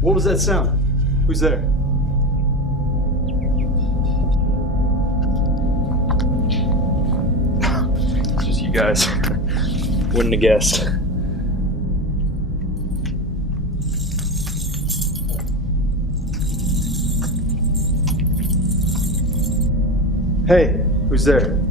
What was that sound? Who's there? It's just you guys. Wouldn't have guessed. Hey, who's there?